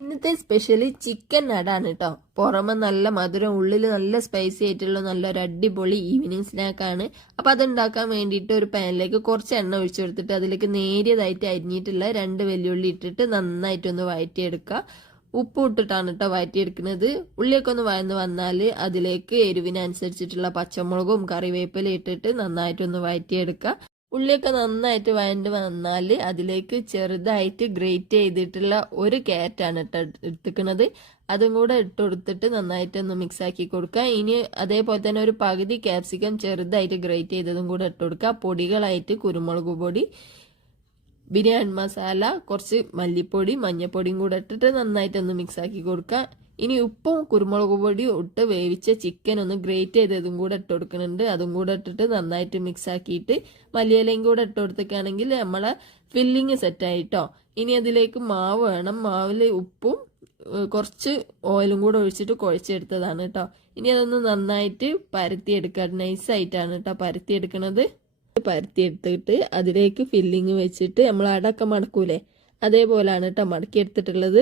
ഇന്നത്തെ specially chicken നടാണ് കേട്ടോ പുറമെ നല്ല മധുരം ഉള്ളിൽ നല്ല സ്പൈസി ആയിട്ടുള്ള നല്ലൊരു അടിപൊളി ഈവനിങ് സ്നാക്കാണ് അപ്പോൾ അത് ഉണ്ടാക്കാൻ വേണ്ടിയിട്ട് ഒരു പാനിലേക്ക് കുറച്ച് എണ്ണ ഒഴിച്ചു കൊടുത്തിട്ട് അതിലേക്ക് നേരിയതായിട്ട് അരിഞ്ഞിട്ടുള്ള രണ്ട് വെല്ലുള്ളി ഇട്ടിട്ട് നന്നായിട്ടൊന്ന് വഴറ്റിയെടുക്കുക ഉപ്പ് ഇട്ടിട്ടാണ് കേട്ടോ വഴറ്റിയെടുക്കുന്നത് ഉള്ളിയൊക്കെ ഒന്ന് വഴന്ന് വന്നാൽ അതിലേക്ക് എരിവിനനുസരിച്ചിട്ടുള്ള പച്ചമുളകും കറിവേപ്പില ഇട്ടിട്ട് നന്നായിട്ടൊന്ന് വഴറ്റിയെടുക്കുക ഉള്ളിയൊക്കെ നന്നായിട്ട് വഴണ്ട് വന്നാൽ അതിലേക്ക് ചെറുതായിട്ട് ഗ്രേറ്റ് ചെയ്തിട്ടുള്ള ഒരു ക്യാരറ്റാണ് ഇട്ട് എടുത്തിക്കണത്. അതും കൂടെ ഇട്ട് കൊടുത്തിട്ട് നന്നായിട്ടൊന്ന് മിക്സ് ആക്കി കൊടുക്കുക. ഇനി അതേപോലെ തന്നെ ഒരു പകുതി ക്യാപ്സിക്കം ചെറുതായിട്ട് ഗ്രേറ്റ് ചെയ്തതും കൂടെ ഇട്ട് കൊടുക്കുക. പൊടികളായിട്ട് കുരുമുളക് പൊടി ബിരിയാണി മസാല കുറച്ച് മല്ലിപ്പൊടി മഞ്ഞപ്പൊടിയും കൂടെ ഇട്ടിട്ട് നന്നായിട്ടൊന്ന് മിക്സ് ആക്കി കൊടുക്കുക. ഇനി ഉപ്പും കുരുമുളക് പൊടിയും ഇട്ട് വേവിച്ച ചിക്കൻ ഒന്ന് ഗ്രേറ്റ് ചെയ്തതും കൂടെ ഇട്ട് കൊടുക്കുന്നുണ്ട്. അതും കൂടെ ഇട്ടിട്ട് നന്നായിട്ട് മിക്സ് ആക്കിയിട്ട് മല്ലിയിലയും കൂടെ ഇട്ട് കൊടുത്തേക്കാണെങ്കിൽ നമ്മളെ ഫില്ലിങ് സെറ്റായിട്ടോ ഇനി അതിലേക്ക് മാവ് വേണം. മാവിൽ ഉപ്പും കുറച്ച് ഓയിലും കൂടെ ഒഴിച്ചിട്ട് കുഴച്ചെടുത്തതാണ് കേട്ടോ. ഇനി അതൊന്ന് നന്നായിട്ട് പരത്തിയെടുക്കുക നൈസായിട്ടാണ് കേട്ടോ പരത്തിയെടുക്കണത്. പരത്തിയെടുത്തിട്ട് അതിലേക്ക് ഫില്ലിങ് വെച്ചിട്ട് നമ്മൾ അടക്കം മടക്കൂലേ? അതേപോലെയാണ് കേട്ടോ മടക്കിയെടുത്തിട്ടുള്ളത്.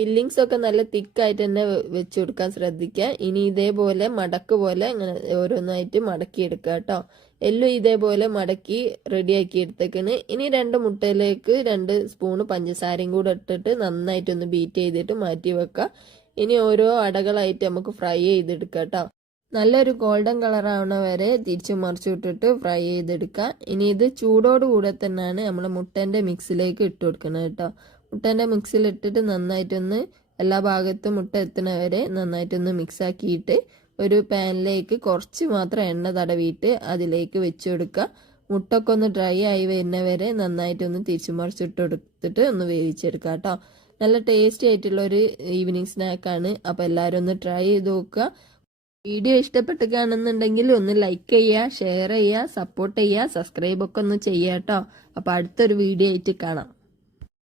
ഫില്ലിങ്സ് ഒക്കെ നല്ല തിക്കായിട്ട് തന്നെ വെച്ച് കൊടുക്കാൻ ശ്രദ്ധിക്കുക ഇനി ഇതേപോലെ മടക്ക് പോലെ ഇങ്ങനെ ഓരോന്നായിട്ട് മടക്കി എടുക്കുക കേട്ടോ എല്ലാം ഇതേപോലെ മടക്കി റെഡിയാക്കി എടുത്തേക്കണ്. ഇനി രണ്ട് മുട്ടയിലേക്ക് രണ്ട് സ്പൂണ് പഞ്ചസാരയും കൂടെ ഇട്ടിട്ട് നന്നായിട്ട് ഒന്ന് ബീറ്റ് ചെയ്തിട്ട് മാറ്റി വെക്കുക ഇനി ഓരോ അടകളായിട്ട് നമുക്ക് ഫ്രൈ ചെയ്തെടുക്കാം കേട്ടോ നല്ലൊരു ഗോൾഡൻ കളർ ആവണ വരെ തിരിച്ചു മറിച്ചു വിട്ടിട്ട് ഫ്രൈ ചെയ്തെടുക്കുക ഇനി ഇത് ചൂടോടുകൂടെ തന്നെയാണ് നമ്മൾ മുട്ടന്റെ മിക്സിലേക്ക് ഇട്ട് കൊടുക്കുന്നത് കേട്ടോ മുട്ടന്റെ മിക്സിയിലിട്ടിട്ട് നന്നായിട്ടൊന്ന് എല്ലാ ഭാഗത്തും മുട്ട എത്തുന്ന വരെ നന്നായിട്ടൊന്ന് മിക്സാക്കിയിട്ട് ഒരു പാനിലേക്ക് കുറച്ച് മാത്രം എണ്ണ തടവിയിട്ട് അതിലേക്ക് വെച്ച് കൊടുക്കുക. മുട്ടൊക്കെ ഒന്ന് ഡ്രൈ ആയി വരുന്ന വരെ നന്നായിട്ടൊന്ന് തിരിച്ചു മറിച്ചിട്ട് കൊടുത്തിട്ട് ഒന്ന് വേവിച്ചെടുക്കുക കേട്ടോ. നല്ല ടേസ്റ്റി ആയിട്ടുള്ള ഒരു ഈവനിങ് സ്നാക്കാണ് അപ്പോൾ എല്ലാവരും ഒന്ന് ട്രൈ ചെയ്ത് നോക്കുക. വീഡിയോ ഇഷ്ടപ്പെട്ട് കാണുന്നുണ്ടെങ്കിൽ ഒന്ന് ലൈക്ക് ചെയ്യുക ഷെയർ ചെയ്യുക സപ്പോർട്ട് ചെയ്യുക സബ്സ്ക്രൈബ് ഒക്കെ ഒന്ന് ചെയ്യുക കേട്ടോ. അപ്പോൾ അടുത്തൊരു വീഡിയോ ആയിട്ട് കാണാം.